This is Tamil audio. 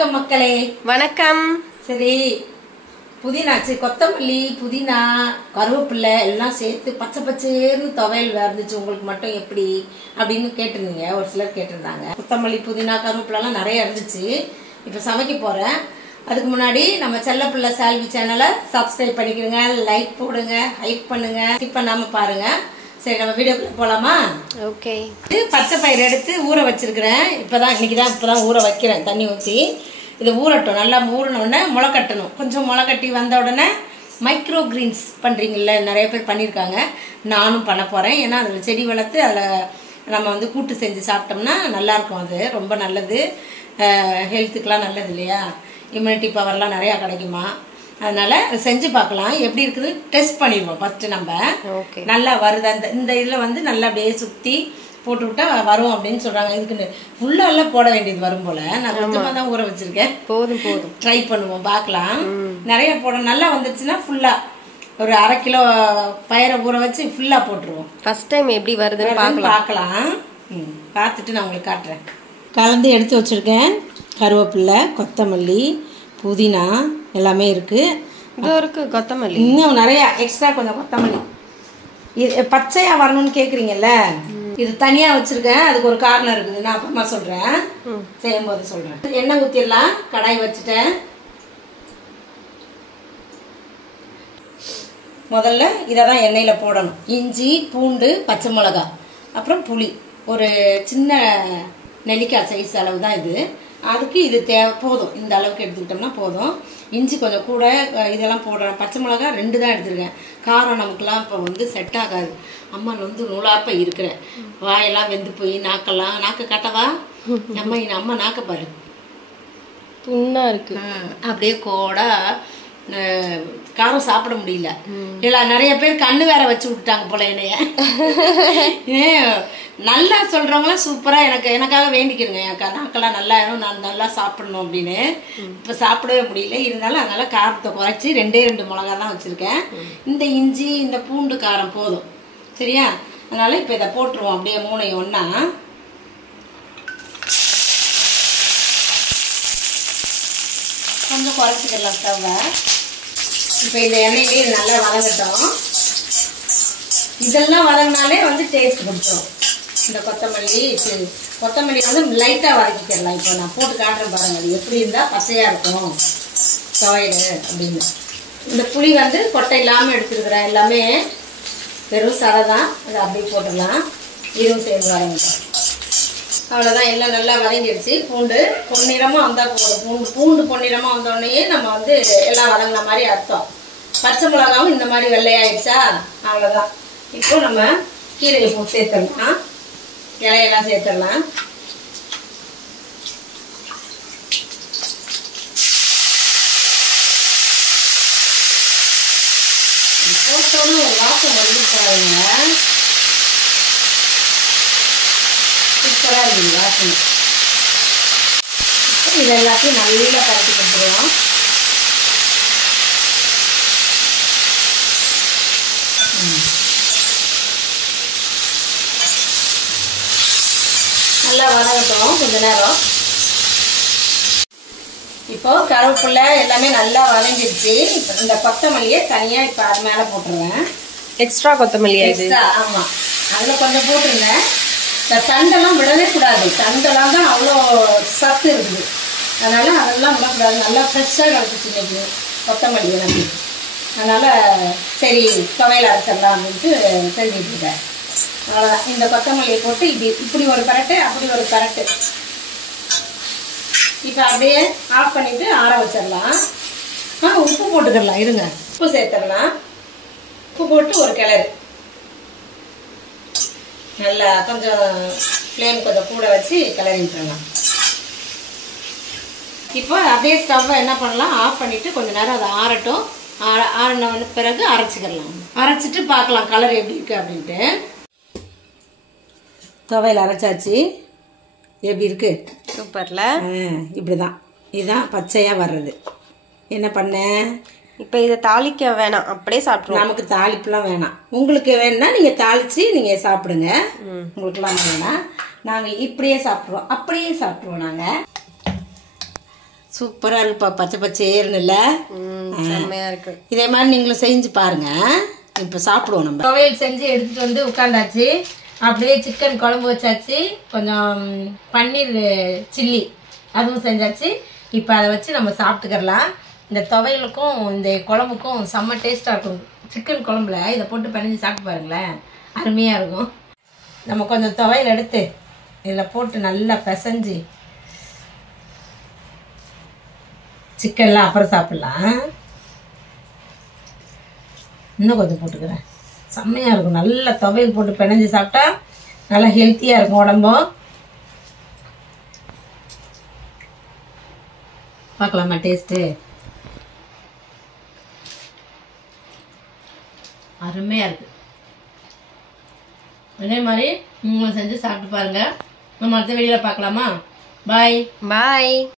வணக்கம் மக்களே. வணக்கம். சரி, புதினாச்சு, கொத்தமல்லி, புதினா, கருவேப்பிலை எல்லாம் சேர்த்து பச்சை பச்சேர்னு துவையல் இருந்துச்சு. உங்களுக்கு மட்டும் எப்படி அப்படின்னு கேட்டிருந்தீங்க, ஒரு சிலர் கேட்டிருந்தாங்க. கொத்தமல்லி, புதினா, கருவேப்பிலாம் நிறைய இருந்துச்சு. இப்போ சமைக்க போறேன். அதுக்கு முன்னாடி நம்ம செல்லப்பிள்ளை சால்வி சேனலை சப்ஸ்கிரைப் பண்ணிக்கிறங்க, லைக் போடுங்க, ஹைப் பண்ணுங்க, ஸ்கிப் பண்ணாம பாருங்க. சரி, நம்ம வீடியோக்குள்ள போலாமா? ஓகே. பச்சை பயிர் எடுத்து ஊற வச்சிருக்கிறேன். இப்பதான் ஊற வைக்கிறேன் தண்ணி ஊற்றி. இது ஊறட்டும். நல்லா ஊறின உடனே முளை கட்டணும். கொஞ்சம் முளை கட்டி வந்த உடனே மைக்ரோ கிரீன்ஸ் பண்ணுறீங்கள, நிறைய பேர் பண்ணியிருக்காங்க. நானும் பண்ண போகிறேன். ஏன்னா அதில் செடி வளர்த்து அதில் நம்ம கூட்டு செஞ்சு சாப்பிட்டோம்னா நல்லாயிருக்கும். அது ரொம்ப நல்லது, ஹெல்த்துக்கெலாம் நல்லது இல்லையா? இம்யூனிட்டி பவர்லாம் நிறையா கிடைக்குமா. அதனால செஞ்சு பார்க்கலாம், எப்படி இருக்குது டெஸ்ட் பண்ணிடுவோம். ஃபர்ஸ்ட் நம்ம நல்லா வருது இந்த இதில் நல்லா அப்படியே சுற்றி போட்டு விட்டா வரும் அப்படின்னு சொல்றாங்க. இதுக்கு ஃபுல்லாலாம் போட வேண்டியது வரும் போல. நான் கொஞ்சமாக தான் ஊற வச்சிருக்கேன். போதும் போதும், ட்ரை பண்ணுவோம், பார்க்கலாம். நிறைய போட நல்லா வந்துச்சுன்னா ஃபுல்லா ஒரு 1/2 கிலோ பயிரை ஊற வச்சு ஃபுல்லா போட்டுருவோம். ஃபர்ஸ்ட் டைம் எப்படி வருதுன்னு பார்க்கலாம். பார்த்துட்டு நான் உங்களுக்கு காட்டுறேன். கலந்து எடுத்து வச்சிருக்கேன். கருவேப்பிலை, கொத்தமல்லி, புதினா எல்லாமே இருக்கு. இதோ இருக்கு கொத்தமல்லி. இன்னும் நிறைய எக்ஸ்ட்ரா கொஞ்சம் கொத்தமல்லி. இது பச்சையா வரணும்னு கேக்குறீங்கல்ல, இது தனியா வச்சிருக்கேன். அதுக்கு ஒரு காரணம் இருக்குது, நான் அப்புறமா சொல்றேன், செய்யும் போது சொல்றேன். எண்ணெய் ஊத்திடலாம். கடாய் வச்சுட்டேன். முதல்ல இதான் எண்ணெயில போடணும். இஞ்சி, பூண்டு, பச்சை மிளகாய், அப்புறம் புளி. ஒரு சின்ன நெல்லிக்காய் சைஸ் அளவு தான் இது. அதுக்கு இது போதும். இந்த அளவுக்கு எடுத்துக்கிட்டோம்னா போதும். இஞ்சி கொஞ்சம் கூட, இதெல்லாம் போடுறேன். பச்சை மிளகாய் 2 தான் எடுத்துருக்கேன். காரம் நமக்குலாம் இப்போ செட் ஆகாது. அம்மா நொந்தாப்ப இருக்கிறேன். வாயெல்லாம் வெந்து போய் நாக்கு காட்டவா? அம்மா நாக்க பாரு, புண்ணா இருக்கு. அப்படியே கோடா காரம் சாப்பிட முடியல. இல்ல, நிறைய பேர் கண்ணு வேற வச்சு விட்டாங்க போல என்னைய. நல்லா சொல்றவங்களாம் சூப்பரா எனக்காக வேண்டிக்கிறேங்க. நாக்கெல்லாம் நல்லா நான் நல்லா சாப்பிடணும் அப்படின்னு. இப்ப சாப்பிடவே முடியல. இருந்தாலும் அதனால காரத்தை குறைச்சி 2 மிளகா தான் வச்சிருக்கேன். இந்த இஞ்சி, இந்த பூண்டு காரம் போதும், சரியா? அதனால இப்ப இதை போட்டுருவோம் அப்படியே 3 ஒண்ணா. கொஞ்சம் குறைச்சிக்கலாம் ஸ்டவ்வை. இப்போ இந்த எண்ணெயிலே இது நல்லா வதங்கட்டும். இதெல்லாம் வதங்கினாலே டேஸ்ட் கொடுத்துரும். இந்த கொத்தமல்லி லைட்டாக வதக்கிக்கலாம். இப்போ நான் போட்டு காட்டுறேன் பாருங்க, அது எப்படி இருந்தால் பச்சையாக இருக்கும் துவையல் அப்படின்னு. இந்த புளி கொட்டை இல்லாமல் எடுத்துருக்குறேன். எல்லாமே வெறும் சதை தான். அதை அப்படியே போட்டுடலாம். இதுவும் சேர்ந்து வதங்கிட்டோம். அவ்வளோதான், எல்லாம் நல்லா வதங்கிடுச்சு. பூண்டு பொன்னிறமாக வந்தால் போதும். பூண்டு பொன்னிறமாக வந்தோடனே நம்ம எல்லாம் வதங்கின மாதிரி அர்த்தம். பச்சை மிளகாவும் இந்த மாதிரி வெள்ளையாயிடுச்சா, அவ்வளோதான். இப்போ நம்ம கீரையை போட்டு சேர்த்துடலாம். இலையெல்லாம் சேர்த்துடலாம். போட்டோன்னு ஒரு வாசம் வந்து பாருங்க, சூப்பராக இருக்குது வாசனை. இது எல்லாத்தையும் நல்லா பரட்டி கொடுத்துருவோம். நல்லா வதங்கட்டும் கொஞ்ச நேரம். இப்போ கருவேப்பிலை எல்லாமே நல்லா வதங்கிடுச்சு. இப்போ இந்த கொத்தமல்லியை தனியாக இப்போ அது மேலே போட்டுருவேன். எக்ஸ்ட்ரா கொத்தமல்லி. ஆமாம், அதில் கொஞ்சம் போட்டுருந்தேன். இந்த தண்டெல்லாம் விடவே கூடாது. தண்டெல்லாம் தான் அவ்வளோ சத்து இருக்குது. அதனால அதெல்லாம் விடக்கூடாது. நல்லா ஃப்ரெஷ்ஷாக கிடச்சிச்சு இன்னைக்கு கொத்தமல்லி எனக்கு. அதனால சரி துவையல் அரைச்சிடலாம் அப்படின்ட்டு செஞ்சுட்டு இருக்கேன். அவ்வளோதான். இந்த கொத்தமல்லியை போட்டு இப்படி ஒரு பரட்டு, அப்படி ஒரு பரட்டு. இப்போ அப்படியே ஆஃப் பண்ணிட்டு ஆற வச்சிடலாம். உப்பு போட்டுக்கிடலாம். இருங்க, உப்பு சேர்த்துடலாம். உப்பு போட்டு ஒரு கிளறு. நல்லா கொஞ்சம் ஃப்ளேம் கொஞ்சம் கூட வச்சு கிளறி விட்டுறலாம். இப்போ அப்படியே ஸ்டவ்வை என்ன பண்ணலாம், ஆஃப் பண்ணிட்டு கொஞ்ச நேரம் அதை ஆறட்டும். ஆறின பிறகு அரைச்சிக்கலாம். அரைச்சிட்டு பார்க்கலாம் கலர் எப்படி இருக்கு அப்படின்ட்டு. துவையல் அரைச்சாச்சு. எப்படி இருக்கு? சூப்பர்ல. இப்படிதான், இதுதான் பச்சையா வர்றது. என்ன பண்ண, இப்போ இதை தாளிக்க வேணாம், அப்படியே சாப்பிடுவோம். நமக்கு தாளிப்புலாம் வேணாம். உங்களுக்கு வேணும்னா நீங்க தாளிச்சு நீங்க சாப்பிடுங்க. உங்களுக்குலாம் வேணாம். நாங்க இப்படியே சாப்பிடுவோம், அப்படியே சாப்பிடுவோம். நாங்க சூப்பராக இருக்குப்பா, பச்சை பச்சையேருன்னு. செம்மையா இருக்கு. இதே மாதிரி நீங்களும் செஞ்சு பாருங்க. இப்போ சாப்பிடுவோம். நம்ம துவையல் செஞ்சு எடுத்துட்டு வந்து உட்காந்தாச்சு. அப்படியே சிக்கன் குழம்பு வச்சாச்சு, கொஞ்சம் பன்னீர் சில்லி அதுவும் செஞ்சாச்சு. இப்போ அதை வச்சு நம்ம சாப்பிட்டுக்கலாம். இந்த துவையலுக்கும் இந்த குழம்புக்கும் செம்ம டேஸ்ட்டாக இருக்கும். சிக்கன் குழம்புல இதை போட்டு பிணைஞ்சு சாப்பிட்டு பாருங்களேன், அருமையாக இருக்கும். நம்ம கொஞ்சம் துவையல் எடுத்து இதில் போட்டு நல்லா பிசைஞ்சு சிக்கன்லாம் அப்புறம் சாப்பிட்லாம். இன்னும் கொஞ்சம் போட்டுக்கிறேன். செம்மையாக இருக்கும். நல்லா துவையல் போட்டு பிணைஞ்சு சாப்பிட்டா நல்லா ஹெல்த்தியாக இருக்கும் உடம்பும். பார்க்கலாமா டேஸ்ட்டு? அருமையாக இருக்குது. அதே மாதிரி நீங்களும் செஞ்சு சாப்பிட்டு பாருங்கள். நம்ம அடுத்த வீடியோவில் பார்க்கலாமா? பாய்.